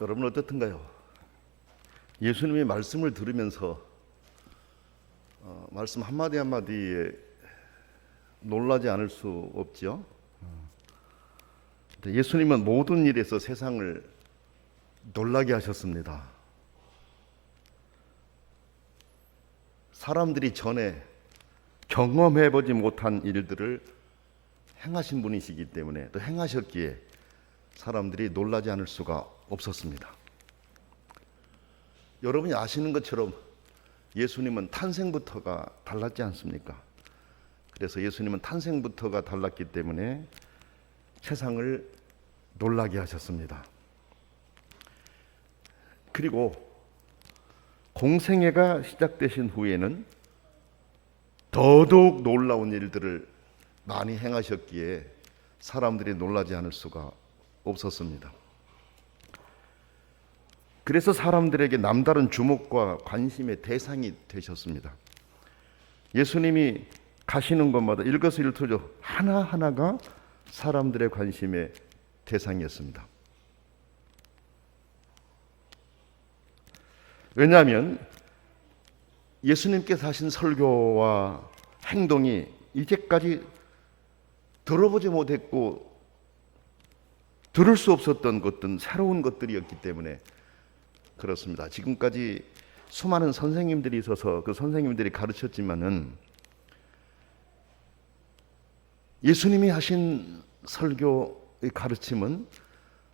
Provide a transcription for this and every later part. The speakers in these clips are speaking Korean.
여러분 어떻든가요? 예수님의 말씀을 들으면서 말씀 한마디 한마디에 놀라지 않을 수 없지요. 예수님은 모든 일에서 세상을 놀라게 하셨습니다. 사람들이 전에 경험해보지 못한 일들을 행하신 분이시기 때문에, 또 행하셨기에 사람들이 놀라지 않을 수가 없었습니다. 여러분이 아시는 것처럼 예수님은 탄생부터가 달랐지 않습니까? 그래서 예수님은 탄생부터가 달랐기 때문에 세상을 놀라게 하셨습니다. 그리고 공생애가 시작되신 후에는 더더욱 놀라운 일들을 많이 행하셨기에 사람들이 놀라지 않을 수가 없었습니다. 그래서 사람들에게 남다른 주목과 관심의 대상이 되셨습니다. 예수님이 가시는 곳마다 일거수일투족 하나하나가 사람들의 관심의 대상이었습니다. 왜냐하면 예수님께서 하신 설교와 행동이 이제까지 들어보지 못했고 들을 수 없었던 것들은 새로운 것들이었기 때문에 그렇습니다. 지금까지 수많은 선생님들이 있어서 그 선생님들이 가르쳤지만은 예수님이 하신 설교의 가르침은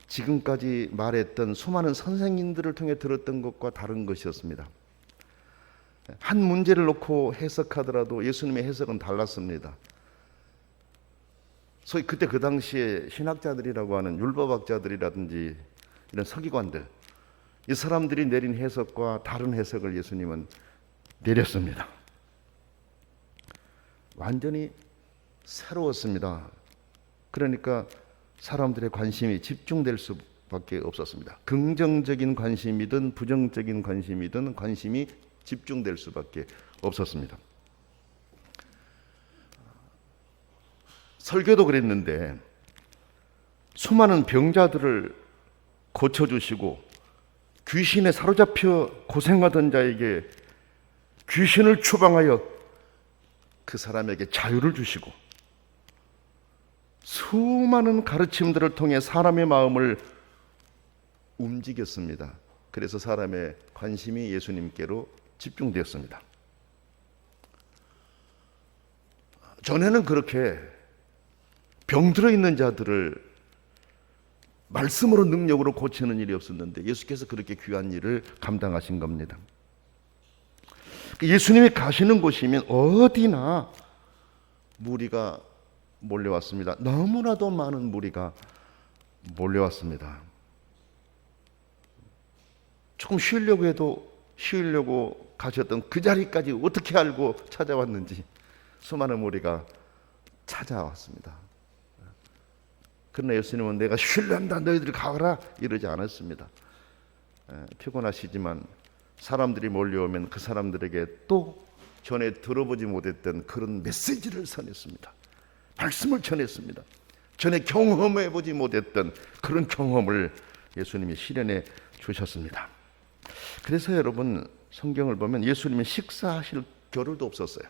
지금까지 말했던 수많은 선생님들을 통해 들었던 것과 다른 것이었습니다. 한 문제를 놓고 해석하더라도 예수님의 해석은 달랐습니다. 소위 그때 그 당시에 신학자들이라고 하는 율법학자들이라든지 이런 서기관들, 이 사람들이 내린 해석과 다른 해석을 예수님은 내렸습니다. 완전히 새로웠습니다. 그러니까 사람들의 관심이 집중될 수밖에 없었습니다. 긍정적인 관심이든 부정적인 관심이든 관심이 집중될 수밖에 없었습니다. 설교도 그랬는데 수많은 병자들을 고쳐주시고 귀신에 사로잡혀 고생하던 자에게 귀신을 추방하여 그 사람에게 자유를 주시고 수많은 가르침들을 통해 사람의 마음을 움직였습니다. 그래서 사람의 관심이 예수님께로 집중되었습니다. 전에는 그렇게 병들어 있는 자들을 말씀으로 능력으로 고치는 일이 없었는데 예수께서 그렇게 귀한 일을 감당하신 겁니다. 예수님이 가시는 곳이면 어디나 무리가 몰려왔습니다. 너무나도 많은 무리가 몰려왔습니다. 조금 쉬려고 해도 쉬려고 가셨던 그 자리까지 어떻게 알고 찾아왔는지 수많은 무리가 찾아왔습니다. 그러나 예수님은 내가 쉴란다 너희들 가거라 이러지 않았습니다. 피곤하시지만 사람들이 몰려오면 그 사람들에게 또 전에 들어보지 못했던 그런 메시지를 전했습니다. 말씀을 전했습니다. 전에 경험해보지 못했던 그런 경험을 예수님이 실현해 주셨습니다. 그래서 여러분 성경을 보면 예수님은 식사하실 겨를도 없었어요.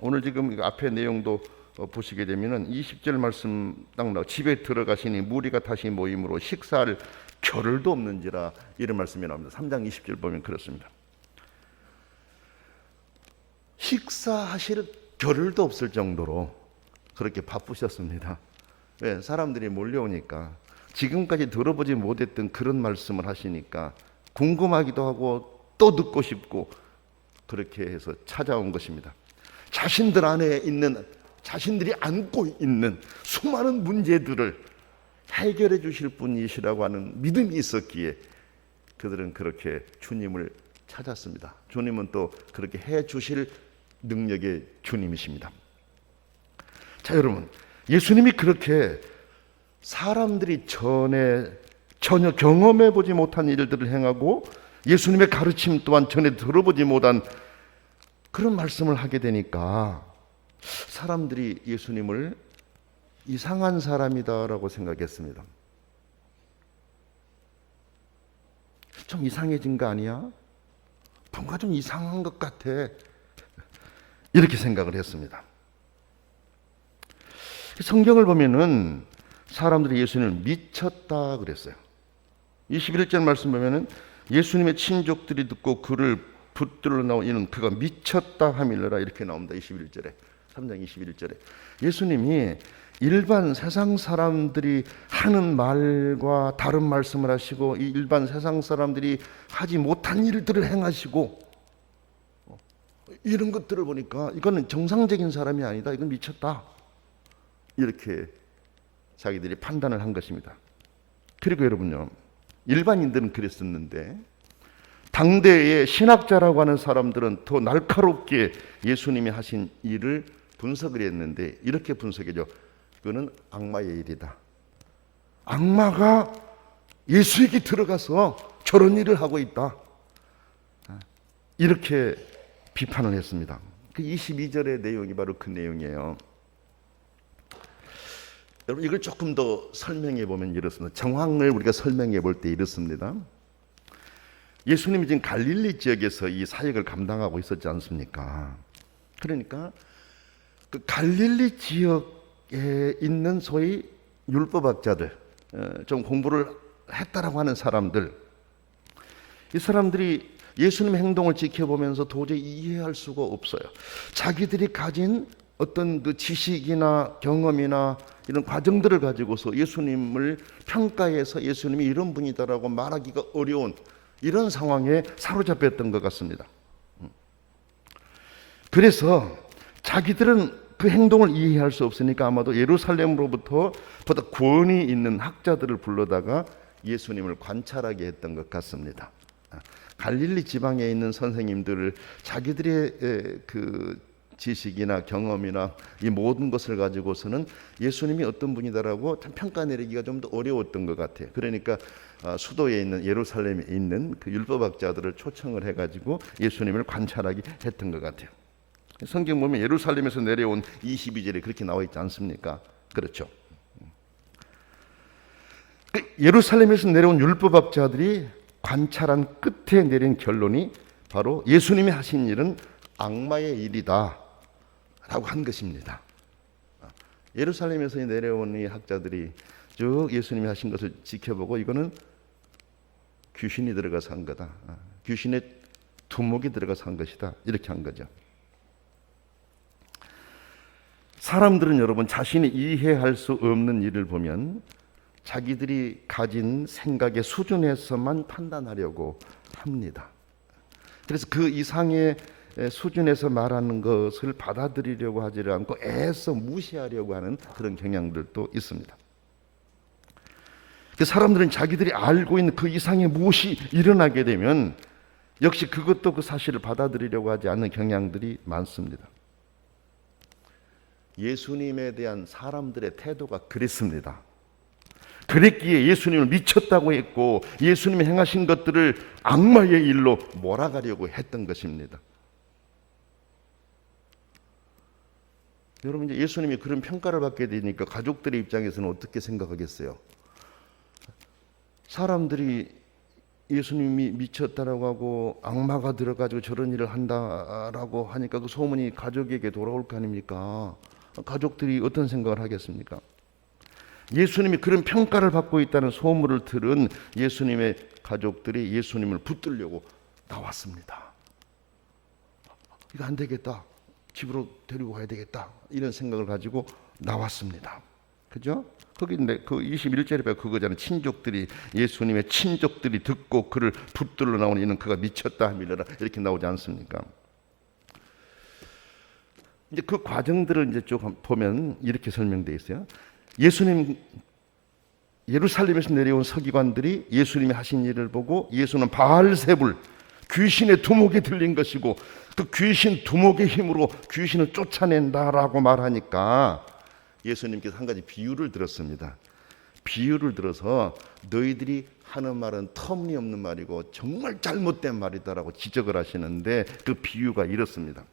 오늘 지금 앞에 내용도 보시게 되면은 20절 말씀 딱 나와 집에 들어가시니 무리가 다시 모임으로 식사할 겨를도 없는지라 이런 말씀이 나옵니다. 3장 20절 보면 그렇습니다. 식사하실 겨를도 없을 정도로 그렇게 바쁘셨습니다. 왜? 사람들이 몰려오니까 지금까지 들어보지 못했던 그런 말씀을 하시니까 궁금하기도 하고 또 듣고 싶고 그렇게 해서 찾아온 것입니다. 자신들 안에 있는 자신들이 안고 있는 수많은 문제들을 해결해 주실 분이시라고 하는 믿음이 있었기에 그들은 그렇게 주님을 찾았습니다. 주님은 또 그렇게 해 주실 능력의 주님이십니다. 자, 여러분, 예수님이 그렇게 사람들이 전에 전혀 경험해 보지 못한 일들을 행하고 예수님의 가르침 또한 전에 들어보지 못한 그런 말씀을 하게 되니까 사람들이 예수님을 이상한 사람이다라고 생각했습니다. 좀 이상해진 거 아니야? 뭔가 좀 이상한 것 같아. 이렇게 생각을 했습니다. 성경을 보면은 사람들이 예수님을 미쳤다 그랬어요. 21절 말씀 보면은 예수님의 친족들이 듣고 그를 붙들러 나온 이는 그가 미쳤다 하밀러라 이렇게 나옵니다. 21절에 3장 21절에 예수님이 일반 세상 사람들이 하는 말과 다른 말씀을 하시고 이 일반 세상 사람들이 하지 못한 일들을 행하시고 이런 것들을 보니까 이거는 정상적인 사람이 아니다. 이건 미쳤다. 이렇게 자기들이 판단을 한 것입니다. 그리고 여러분요, 일반인들은 그랬었는데 당대의 신학자라고 하는 사람들은 더 날카롭게 예수님이 하신 일을 분석을 했는데 이렇게 분석해줘. 이거는 악마의 일이다. 악마가 예수에게 들어가서 저런 일을 하고 있다. 이렇게 비판을 했습니다. 그 22절의 내용이 바로 그 내용이에요. 여러분 이걸 조금 더 설명해 보면 이렇습니다. 정황을 우리가 설명해 볼 때 이렇습니다. 예수님이 지금 갈릴리 지역에서 이 사역을 감당하고 있었지 않습니까? 그러니까 그 갈릴리 지역에 있는 소위 율법학자들, 좀 공부를 했다라고 하는 사람들, 이 사람들이 예수님의 행동을 지켜보면서 도저히 이해할 수가 없어요. 자기들이 가진 어떤 그 지식이나 경험이나 이런 과정들을 가지고서 예수님을 평가해서 예수님이 이런 분이다라고 말하기가 어려운 이런 상황에 사로잡혔던 것 같습니다. 그래서 자기들은 그 행동을 이해할 수 없으니까 아마도 예루살렘으로부터 보다 권위 있는 학자들을 불러다가 예수님을 관찰하게 했던 것 같습니다. 갈릴리 지방에 있는 선생님들을 자기들의 그 지식이나 경험이나 이 모든 것을 가지고서는 예수님이 어떤 분이다라고 참 평가 내리기가 좀 더 어려웠던 것 같아요. 그러니까 수도에 있는 예루살렘에 있는 그 율법학자들을 초청을 해가지고 예수님을 관찰하게 했던 것 같아요. 성경 보면 예루살렘에서 내려온 22절에 그렇게 나와 있지 않습니까? 그렇죠. 예루살렘에서 내려온 율법학자들이 관찰한 끝에 내린 결론이 바로 예수님이 하신 일은 악마의 일이다 라고 한 것입니다. 예루살렘에서 내려온 이 학자들이 쭉 예수님이 하신 것을 지켜보고 이거는 귀신이 들어가서 한 거다. 귀신의 두목이 들어가서 한 것이다. 이렇게 한 거죠. 사람들은 여러분 자신이 이해할 수 없는 일을 보면 자기들이 가진 생각의 수준에서만 판단하려고 합니다. 그래서 그 이상의 수준에서 말하는 것을 받아들이려고 하지 않고 애써 무시하려고 하는 그런 경향들도 있습니다. 그 사람들은 자기들이 알고 있는 그 이상의 무엇이 일어나게 되면 역시 그것도 그 사실을 받아들이려고 하지 않는 경향들이 많습니다. 예수님에 대한 사람들의 태도가 그랬습니다. 그랬기에 예수님을 미쳤다고 했고 예수님이 행하신 것들을 악마의 일로 몰아가려고 했던 것입니다. 여러분 이제 예수님이 그런 평가를 받게 되니까 가족들의 입장에서는 어떻게 생각하겠어요? 사람들이 예수님이 미쳤다라고 하고 악마가 들어가지고 저런 일을 한다라고 하니까 그 소문이 가족에게 돌아올 거 아닙니까? 가족들이 어떤 생각을 하겠습니까? 예수님이 그런 평가를 받고 있다는 소문을 들은 예수님의 가족들이 예수님을 붙들려고 나왔습니다. 이거 안 되겠다. 집으로 데리고 가야 되겠다. 이런 생각을 가지고 나왔습니다. 그죠? 거기 그 21절에 보면 그거잖아요. 예수님의 친족들이 듣고 그를 붙들러 나오는 이는 그가 미쳤다 하밀어라 이렇게 나오지 않습니까? 이제 그 과정들을 이제 쭉 보면 이렇게 설명되어 있어요. 예수님 예루살렘에서 내려온 서기관들이 예수님이 하신 일을 보고 예수는 바알세불 귀신의 두목에 들린 것이고 그 귀신 두목의 힘으로 귀신을 쫓아낸다라고 말하니까 예수님께서 한 가지 비유를 들었습니다. 비유를 들어서 너희들이 하는 말은 터무니없는 말이고 정말 잘못된 말이다라고 지적을 하시는데 그 비유가 이렇습니다.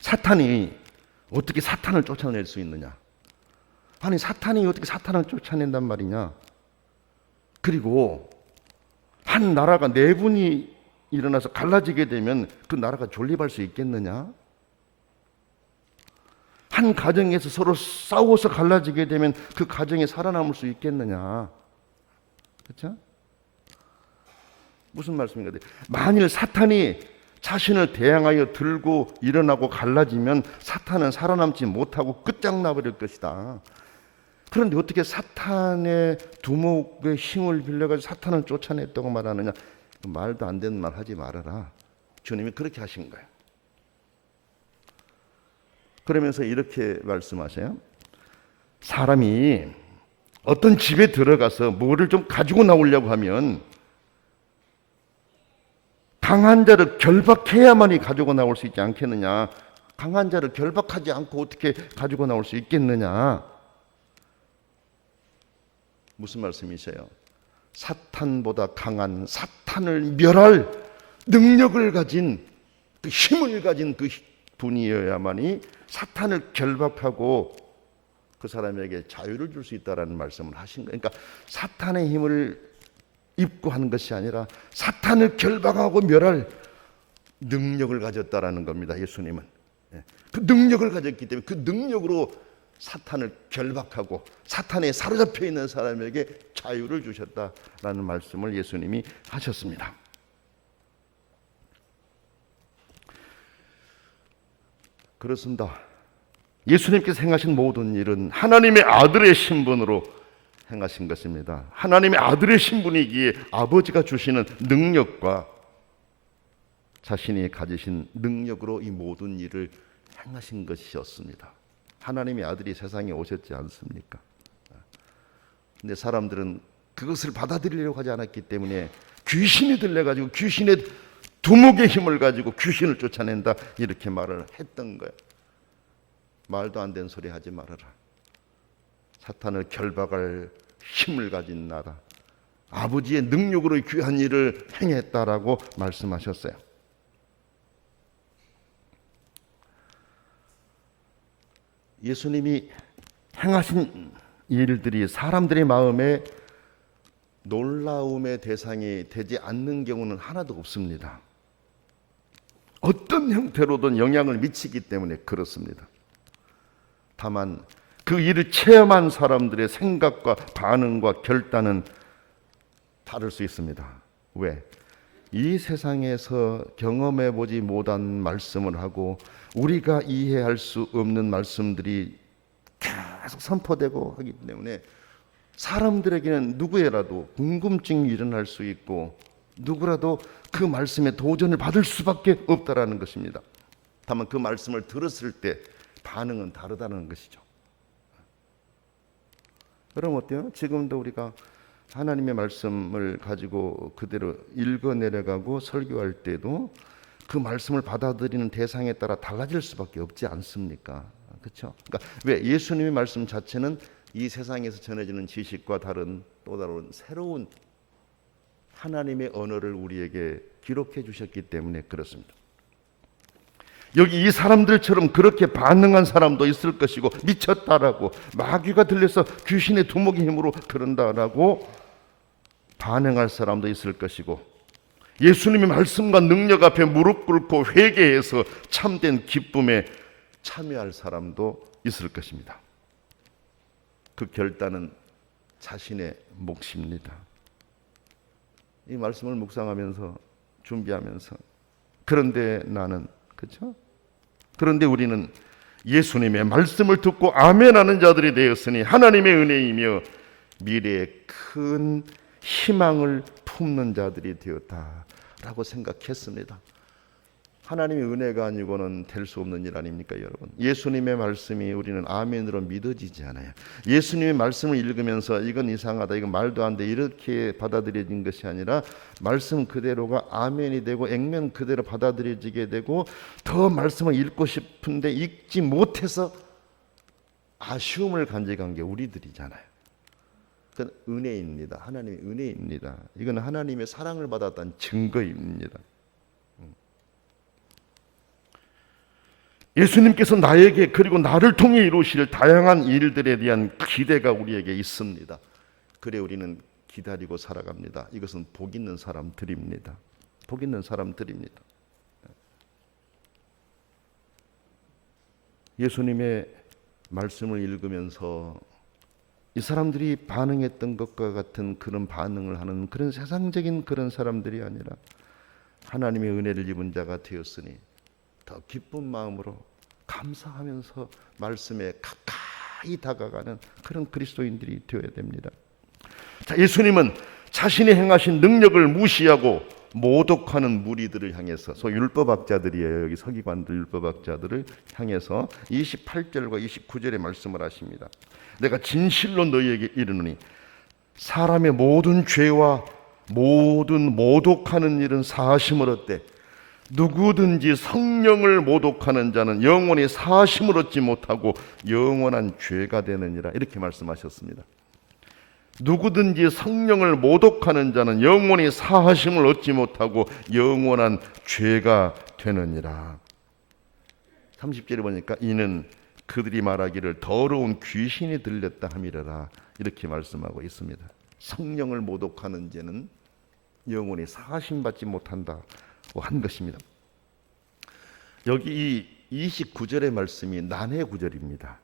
사탄이 어떻게 사탄을 쫓아낼 수 있느냐? 아니 사탄이 어떻게 사탄을 쫓아낸단 말이냐? 그리고 한 나라가 네 분이 일어나서 갈라지게 되면 그 나라가 존립할 수 있겠느냐? 한 가정에서 서로 싸워서 갈라지게 되면 그 가정이 살아남을 수 있겠느냐? 그렇죠? 무슨 말씀인가? 만일 사탄이 자신을 대항하여 들고 일어나고 갈라지면 사탄은 살아남지 못하고 끝장나 버릴 것이다. 그런데 어떻게 사탄의 두목의 힘을 빌려가지고 사탄을 쫓아냈다고 말하느냐? 말도 안 되는 말 하지 말아라. 주님이 그렇게 하신 거예요. 그러면서 이렇게 말씀하세요. 사람이 어떤 집에 들어가서 뭐를 좀 가지고 나오려고 하면 강한 자를 결박해야만이 가지고 나올 수 있지 않겠느냐? 강한 자를 결박하지 않고 어떻게 가지고 나올 수 있겠느냐? 무슨 말씀이세요? 사탄보다 강한, 사탄을 멸할 능력을 가진, 그 힘을 가진 그 분이어야만이 사탄을 결박하고 그 사람에게 자유를 줄 수 있다라는 말씀을 하신 거예요. 그러니까 사탄의 힘을 입고 하는 것이 아니라 사탄을 결박하고 멸할 능력을 가졌다라는 겁니다. 예수님은 그 능력을 가졌기 때문에 그 능력으로 사탄을 결박하고 사탄에 사로잡혀 있는 사람에게 자유를 주셨다라는 말씀을 예수님이 하셨습니다. 그렇습니다. 예수님께서 행하신 모든 일은 하나님의 아들의 신분으로 행하신 것입니다. 하나님의 아들의 신분이기에 아버지가 주시는 능력과 자신이 가지신 능력으로 이 모든 일을 행하신 것이었습니다. 하나님의 아들이 세상에 오셨지 않습니까? 근데 사람들은 그것을 받아들이려고 하지 않았기 때문에 귀신이 들려가지고 귀신의 두목의 힘을 가지고 귀신을 쫓아낸다 이렇게 말을 했던 거예요. 말도 안 되는 소리 하지 말아라. 사탄을 결박할 힘을 가진 나라, 아버지의 능력으로 귀한 일을 행했다라고 말씀하셨어요. 예수님이 행하신 일들이 사람들의 마음에 놀라움의 대상이 되지 않는 경우는 하나도 없습니다. 어떤 형태로든 영향을 미치기 때문에 그렇습니다. 다만 그 일을 체험한 사람들의 생각과 반응과 결단은 다를 수 있습니다. 왜? 이 세상에서 경험해보지 못한 말씀을 하고 우리가 이해할 수 없는 말씀들이 계속 선포되고 하기 때문에 사람들에게는 누구에라도 궁금증이 일어날 수 있고 누구라도 그 말씀에 도전을 받을 수밖에 없다라는 것입니다. 다만 그 말씀을 들었을 때 반응은 다르다는 것이죠. 그럼 어때요? 지금도 우리가 하나님의 말씀을 가지고 그대로 읽어내려가고 설교할 때도 그 말씀을 받아들이는 대상에 따라 달라질 수밖에 없지 않습니까? 그렇죠? 그러니까 왜 예수님의 말씀 자체는 이 세상에서 전해지는 지식과 다른 또 다른 새로운 하나님의 언어를 우리에게 기록해 주셨기 때문에 그렇습니다. 여기 이 사람들처럼 그렇게 반응한 사람도 있을 것이고 미쳤다라고 마귀가 들려서 귀신의 두목의 힘으로 그런다라고 반응할 사람도 있을 것이고 예수님의 말씀과 능력 앞에 무릎 꿇고 회개해서 참된 기쁨에 참여할 사람도 있을 것입니다. 그 결단은 자신의 몫입니다. 이 말씀을 묵상하면서 준비하면서 그런데 나는 그렇죠? 그런데 우리는 예수님의 말씀을 듣고 아멘하는 자들이 되었으니 하나님의 은혜이며 미래에 큰 희망을 품는 자들이 되었다라고 생각했습니다. 하나님의 은혜가 아니고는 될 수 없는 일 아닙니까, 여러분? 예수님의 말씀이 우리는 아멘으로 믿어지지 않아요. 예수님의 말씀을 읽으면서 이건 이상하다, 이건 말도 안 돼 이렇게 받아들여진 것이 아니라 말씀 그대로가 아멘이 되고 액면 그대로 받아들여지게 되고 더 말씀을 읽고 싶은데 읽지 못해서 아쉬움을 간직한 게 우리들이잖아요. 그건 은혜입니다. 하나님의 은혜입니다. 이건 하나님의 사랑을 받았다는 증거입니다. 예수님께서 나에게 그리고 나를 통해 이루실 다양한 일들에 대한 기대가 우리에게 있습니다. 그래 우리는 기다리고 살아갑니다. 이것은 복 있는 사람들입니다. 복 있는 사람들입니다. 예수님의 말씀을 읽으면서 이 사람들이 반응했던 것과 같은 그런 반응을 하는 그런 세상적인 그런 사람들이 아니라 하나님의 은혜를 입은 자가 되었으니 더 기쁜 마음으로 감사하면서 말씀에 가까이 다가가는 그런 그리스도인들이 되어야 됩니다. 자, 예수님은 자신이 행하신 능력을 무시하고 모독하는 무리들을 향해서, 소위 율법학자들이에요. 여기 서기관들, 율법학자들을 향해서 28절과 29절에 말씀을 하십니다. 내가 진실로 너희에게 이르노니 사람의 모든 죄와 모든 모독하는 일은 사하심을 얻되 누구든지 성령을 모독하는 자는 영원히 사하심을 얻지 못하고 영원한 죄가 되느니라. 이렇게 말씀하셨습니다. 누구든지 성령을 모독하는 자는 영원히 사하심을 얻지 못하고 영원한 죄가 되느니라. 30절에 보니까 이는 그들이 말하기를 더러운 귀신이 들렸다 함이라라. 이렇게 말씀하고 있습니다. 성령을 모독하는 죄는 영원히 사하심 받지 못한다고 한 것입니다. 여기 이 29절의 말씀이 난해 구절입니다.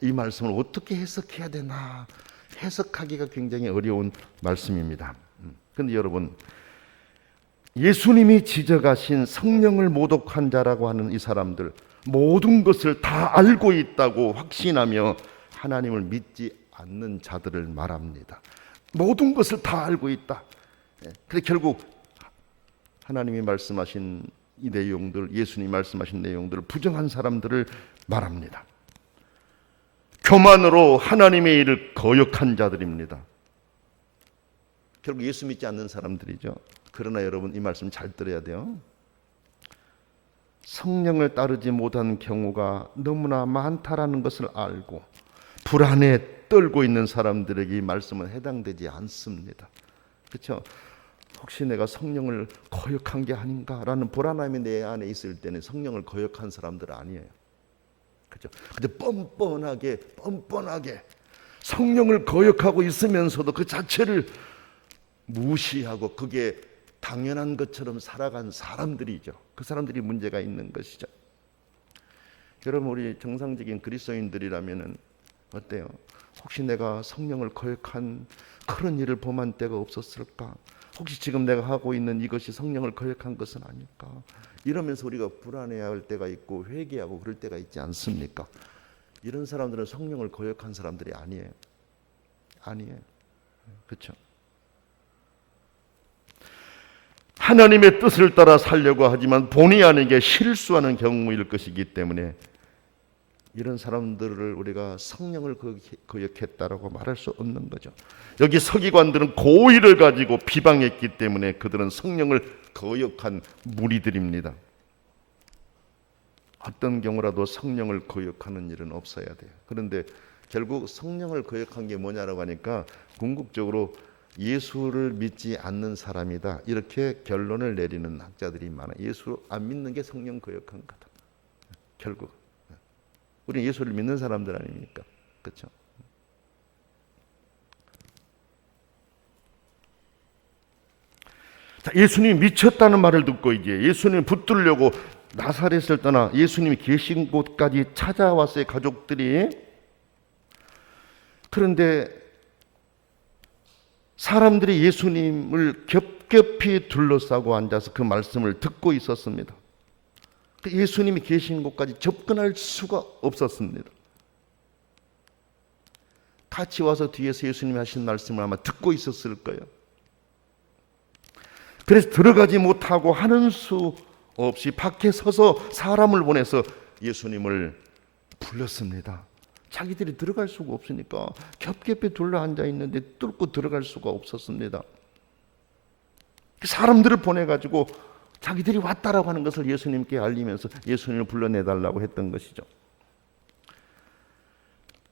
이 말씀을 어떻게 해석해야 되나 해석하기가 굉장히 어려운 말씀입니다. 그런데 여러분, 예수님이 지적하신 성령을 모독한 자라고 하는 이 사람들, 모든 것을 다 알고 있다고 확신하며 하나님을 믿지 않는 자들을 말합니다. 모든 것을 다 알고 있다. 그래서 결국 하나님이 말씀하신 이 내용들, 예수님이 말씀하신 내용들을 부정한 사람들을 말합니다. 교만으로 하나님의 일을 거역한 자들입니다. 결국 예수 믿지 않는 사람들이죠. 그러나 여러분, 이 말씀 잘 들어야 돼요. 성령을 따르지 못한 경우가 너무나 많다라는 것을 알고 불안에 떨고 있는 사람들에게 이 말씀은 해당되지 않습니다. 그렇죠? 혹시 내가 성령을 거역한 게 아닌가라는 불안함이 내 안에 있을 때는 성령을 거역한 사람들 아니에요. 그렇죠? 근데 뻔뻔하게 성령을 거역하고 있으면서도 그 자체를 무시하고 그게 당연한 것처럼 살아간 사람들이죠. 그 사람들이 문제가 있는 것이죠. 여러분, 우리 정상적인 그리스도인들이라면은 어때요? 혹시 내가 성령을 거역한 그런 일을 범한 때가 없었을까? 혹시 지금 내가 하고 있는 이것이 성령을 거역한 것은 아닐까? 이러면서 우리가 불안해할 때가 있고 회개하고 그럴 때가 있지 않습니까? 이런 사람들은 성령을 거역한 사람들이 아니에요. 그렇죠? 하나님의 뜻을 따라 살려고 하지만 본의 아니게 실수하는 경우일 것이기 때문에 이런 사람들을 우리가 성령을 거역했다라고 말할 수 없는 거죠. 여기 서기관들은 고의를 가지고 비방했기 때문에 그들은 성령을 거역한 무리들입니다. 어떤 경우라도 성령을 거역하는 일은 없어야 돼요. 그런데 결국 성령을 거역한 게 뭐냐라고 하니까 궁극적으로 예수를 믿지 않는 사람이다, 이렇게 결론을 내리는 학자들이 많아요. 예수 안 믿는 게 성령 거역한 거다. 결국 우리는 예수를 믿는 사람들 아닙니까? 그렇죠? 자, 예수님이 미쳤다는 말을 듣고 이제 예수님을 붙들려고 나사렛을 떠나 예수님이 계신 곳까지 찾아왔어요, 가족들이. 그런데 사람들이 예수님을 겹겹이 둘러싸고 앉아서 그 말씀을 듣고 있었습니다. 예수님이 계신 곳까지 접근할 수가 없었습니다. 같이 와서 뒤에서 예수님이 하신 말씀을 아마 듣고 있었을 거예요. 그래서 들어가지 못하고 하는 수 없이 밖에 서서 사람을 보내서 예수님을 불렀습니다. 자기들이 들어갈 수가 없으니까 겹겹이 둘러 앉아 있는데 뚫고 들어갈 수가 없었습니다. 사람들을 보내가지고 자기들이 왔다라고 하는 것을 예수님께 알리면서 예수님을 불러내달라고 했던 것이죠.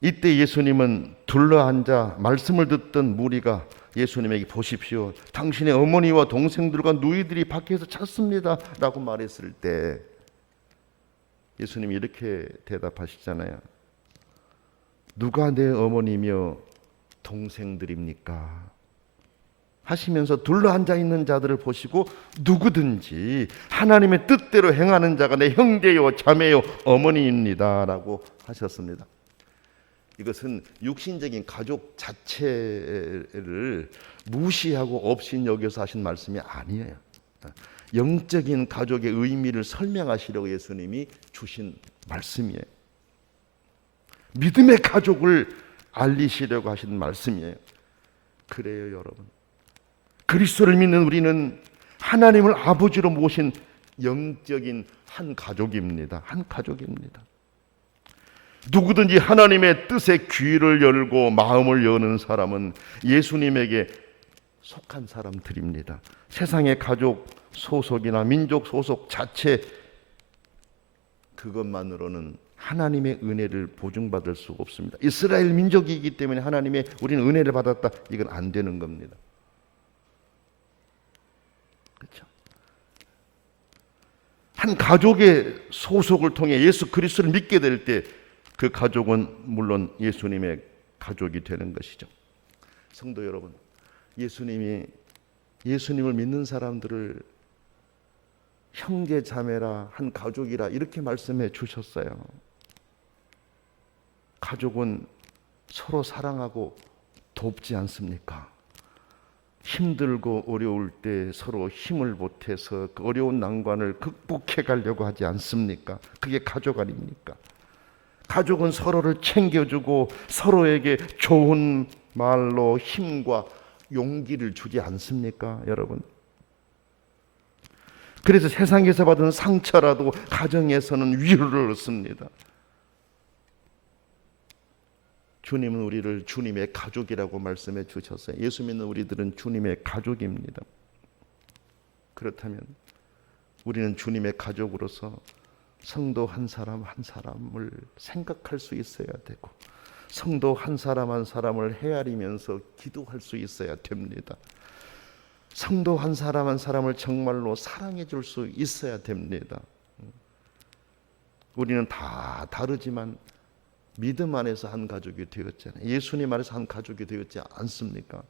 이때 예수님은 둘러앉아 말씀을 듣던 무리가 예수님에게 보십시오, 당신의 어머니와 동생들과 누이들이 밖에서 찾습니다 라고 말했을 때 예수님이 이렇게 대답하시잖아요. 누가 내 어머니며 동생들입니까? 하시면서 둘러앉아 있는 자들을 보시고 누구든지 하나님의 뜻대로 행하는 자가 내 형제요 자매요 어머니입니다 라고 하셨습니다. 이것은 육신적인 가족 자체를 무시하고 없인 여겨서 하신 말씀이 아니에요. 영적인 가족의 의미를 설명하시려고 예수님이 주신 말씀이에요. 믿음의 가족을 알리시려고 하신 말씀이에요. 그래요, 여러분. 그리스도를 믿는 우리는 하나님을 아버지로 모신 영적인 한 가족입니다. 한 가족입니다. 누구든지 하나님의 뜻에 귀를 열고 마음을 여는 사람은 예수님에게 속한 사람들입니다. 세상의 가족 소속이나 민족 소속 자체 그것만으로는 하나님의 은혜를 보증받을 수가 없습니다. 이스라엘 민족이기 때문에 하나님의 우리는 은혜를 받았다. 이건 안 되는 겁니다. 그렇죠? 한 가족의 소속을 통해 예수 그리스도를 믿게 될 때 그 가족은 물론 예수님의 가족이 되는 것이죠. 성도 여러분, 예수님을 믿는 사람들을 형제 자매라 한 가족이라 이렇게 말씀해 주셨어요. 가족은 서로 사랑하고 돕지 않습니까? 힘들고 어려울 때 서로 힘을 보태서 그 어려운 난관을 극복해 가려고 하지 않습니까? 그게 가족 아닙니까? 가족은 서로를 챙겨주고 서로에게 좋은 말로 힘과 용기를 주지 않습니까, 여러분? 그래서 세상에서 받은 상처라도 가정에서는 위로를 얻습니다. 주님은 우리를 주님의 가족이라고 말씀해 주셨어요. 예수 믿는 우리들은 주님의 가족입니다. 그렇다면 우리는 주님의 가족으로서 성도 한 사람 한 사람을 생각할 수 있어야 되고 성도 한 사람을 헤아리면서 기도할 수 있어야 됩니다. 성도 한 사람을 정말로 사랑해 줄 수 있어야 됩니다. 우리는 다 다르지만 믿음 안에서 한 가족이 되었잖아요. 예수님 안에서 한 가족이 되었지 않습니까?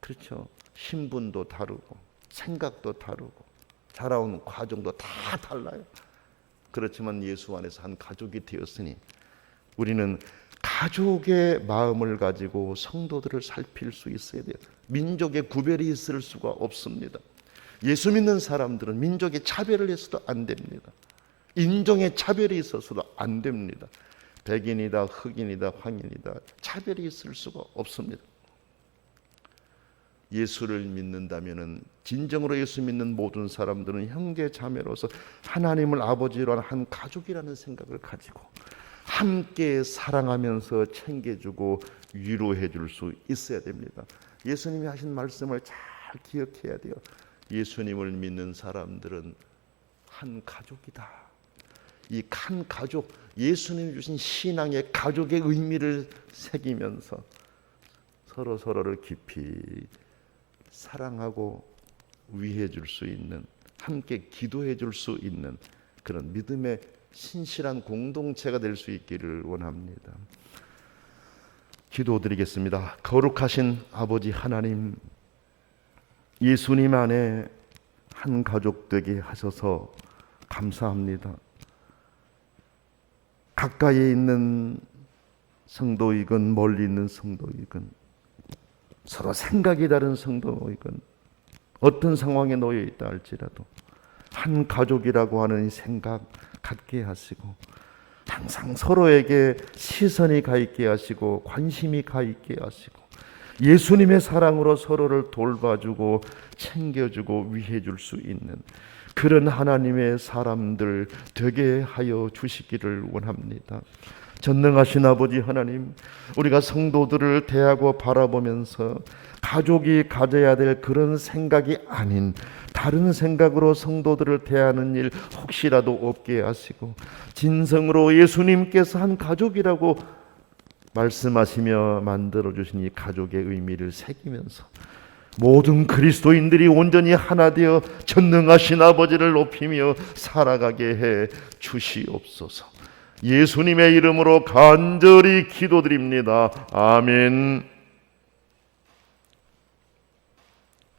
그렇죠. 신분도 다르고 생각도 다르고 자라온 과정도 다 달라요. 그렇지만 예수 안에서 한 가족이 되었으니 우리는 가족의 마음을 가지고 성도들을 살필 수 있어야 돼요. 민족의 구별이 있을 수가 없습니다. 예수 믿는 사람들은 민족의 차별을 해서도 안 됩니다. 인종의 차별이 있어서도 안 됩니다. 백인이다, 흑인이다, 황인이다 차별이 있을 수가 없습니다. 예수를 믿는다면은 진정으로 예수 믿는 모든 사람들은 형제 자매로서 하나님을 아버지로 하는 한 가족이라는 생각을 가지고 함께 사랑하면서 챙겨주고 위로해 줄 수 있어야 됩니다. 예수님이 하신 말씀을 잘 기억해야 돼요. 예수님을 믿는 사람들은 한 가족이다. 이 한 가족, 예수님이 주신 신앙의 가족의 의미를 새기면서 서로를 깊이 사랑하고 위해 줄 수 있는, 함께 기도해 줄 수 있는 그런 믿음의 신실한 공동체가 될 수 있기를 원합니다. 기도드리겠습니다. 거룩하신 아버지 하나님, 예수님 안에 한 가족 되게 하셔서 감사합니다. 가까이에 있는 성도이건 멀리 있는 성도이건 서로 생각이 다른 성도이건 어떤 상황에 놓여 있다 할지라도 한 가족이라고 하는 이 생각 갖게 하시고 항상 서로에게 시선이 가 있게 하시고 관심이 가 있게 하시고 예수님의 사랑으로 서로를 돌봐주고 챙겨주고 위해 줄 수 있는 그런 하나님의 사람들 되게 하여 주시기를 원합니다. 전능하신 아버지 하나님, 우리가 성도들을 대하고 바라보면서 가족이 가져야 될 그런 생각이 아닌 다른 생각으로 성도들을 대하는 일 혹시라도 없게 하시고 진성으로 예수님께서 한 가족이라고 말씀하시며 만들어주신 이 가족의 의미를 새기면서 모든 그리스도인들이 온전히 하나 되어 전능하신 아버지를 높이며 살아가게 해 주시옵소서. 예수님의 이름으로 간절히 기도드립니다. 아멘.